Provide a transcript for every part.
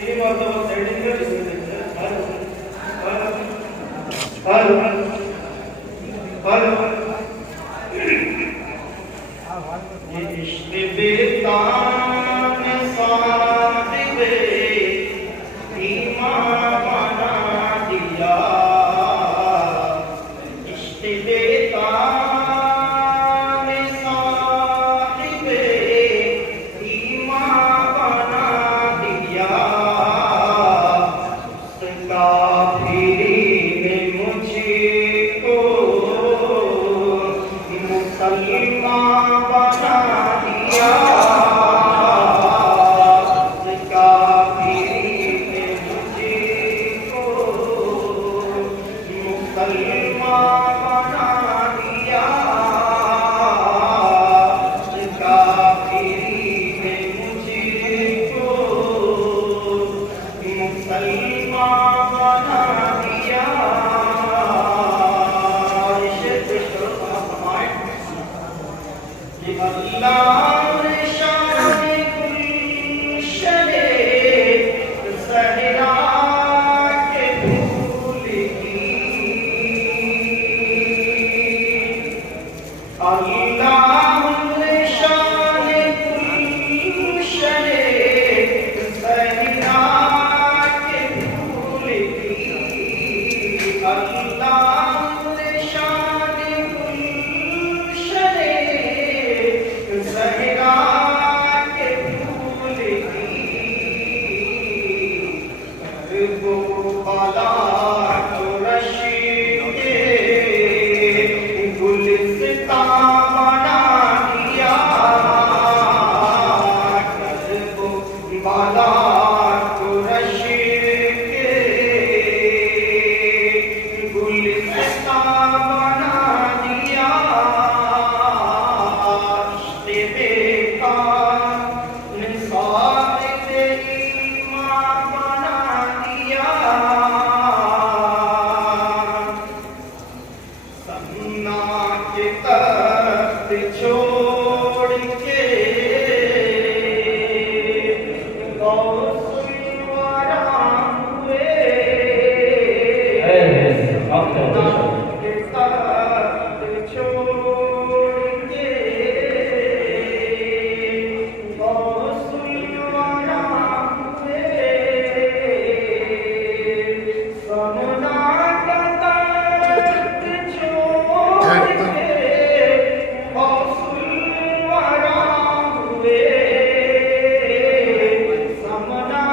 ये मर्तबा सेटिंग कर इसमें हेलो हेलो ये इश्क़ बेतान साहिबे ईमान बना दिया इश्क़ बेतान साहिबे ईमान बना दिया काफिरी ने मुझको मुसलमान बना दिया काफिरी ने मुझको मुसलमान बना दिया काफिरी ने मुझको मुसलमान बना दिया अल्लाह शान गुलशने सहरा के फूल की अल्लाह शान गुलशने सहरा के फूल की अल्लाह शान गुलशने सहरा के फूल की वो बाला तो रशी के गुलिस्तां बना दिया वो बाला तो रशी के गुलिस्तां बना दिया छोड़ के गौसुलवारा हुए छोड़ के गौसुलवारा हुए समना समना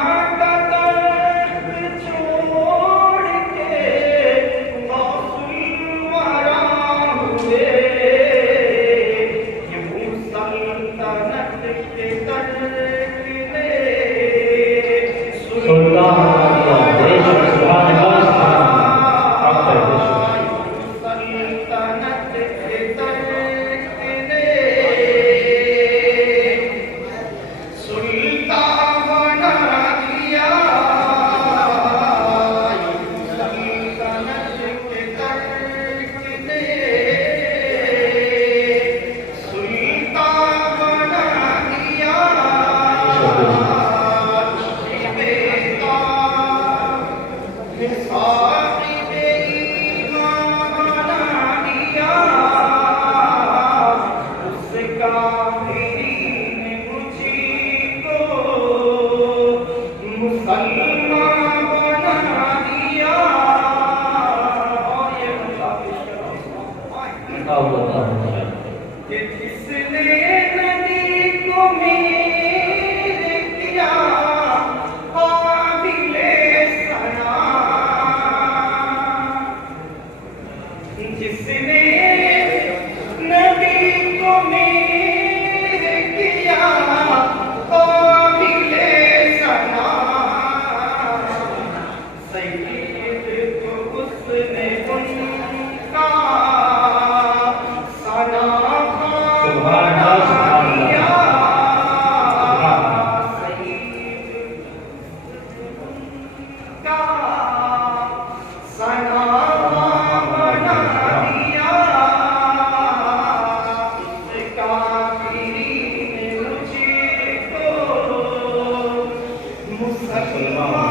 सतनाम